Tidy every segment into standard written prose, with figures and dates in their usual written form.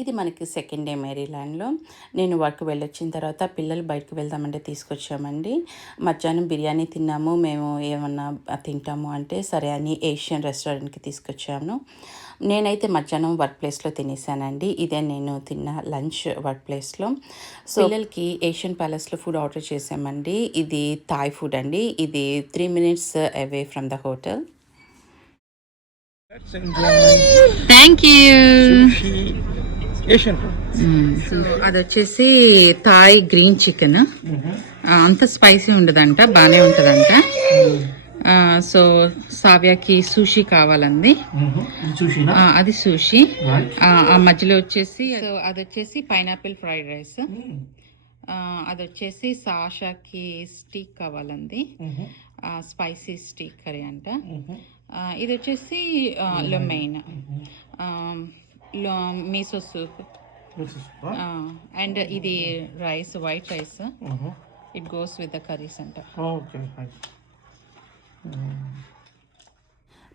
ఇది మనకి second day మేరీల్యాండ్లో. నేను వర్క్ వెళ్ళొచ్చిన తర్వాత పిల్లలు బయటకు వెళ్దామంటే తీసుకొచ్చామండి. మధ్యాహ్నం బిర్యానీ తిన్నాము. మేము ఏమన్నా తింటాము అంటే సరే అని ఏషియన్ రెస్టారెంట్‌కి తీసుకొచ్చాను. నేనైతే మధ్యాహ్నం వర్క్ ప్లేస్‌లో తినేసానండి. ఇదే నేను తిన్న లంచ్ వర్క్ ప్లేస్‌లో. సో పిల్లలకి ఏషియన్ ప్యాలెస్‌లో ఫుడ్ ఆర్డర్ చేసామండి. ఇది థాయ్ ఫుడ్ అండి. ఇది 3 minutes away from the hotel. Let's enjoy thank you. sushi, Asian food. So అది వచ్చేసి థాయ్ గ్రీన్ చికెన్. అంత స్పైసీ ఉండదంట, బాగానే ఉంటుందంట. సో సావ్యాకి సూషి కావాలంది. Sushi, na? అది సూషి. Right. ఆ మధ్యలో వచ్చేసి సో అది వచ్చేసి పైనాపిల్ ఫ్రైడ్ రైస్. అది వచ్చేసి సాషాకి స్టీక్ కావాలంది, స్పైసీ స్టీక్ కర్రీ అంట. ఇది వచ్చేసి lo mein miso soup. This is what? And ఇది rice, white rice. It goes with the curries అంట. Okay, fine.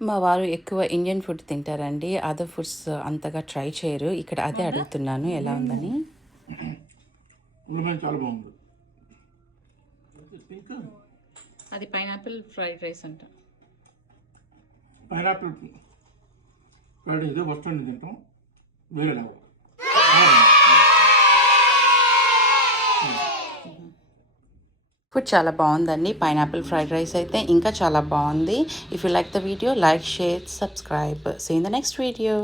మా వారు ఎక్కువ ఇండియన్ ఫుడ్ తింటారండి. అదర్ ఫుడ్స్ అంతగా ట్రై చేయరు. ఇక్కడ అదే అడుగుతున్నాను ఎలా ఉందని. ఉల్లిపాయ చాలా బాగుంది. అది పైనాపిల్ ఫ్రైడ్ రైస్ అంట. పైనాపిల్ ఫ్రైడ్ రైస్ ఫస్ట్ తింటాం, వేరే లెవెల్. ఫుడ్ చాలా బాగుందండి. పైనాపిల్ ఫ్రైడ్ రైస్ అయితే ఇంకా చాలా బాగుంది. If you like the video, like, share, subscribe. See in the next video.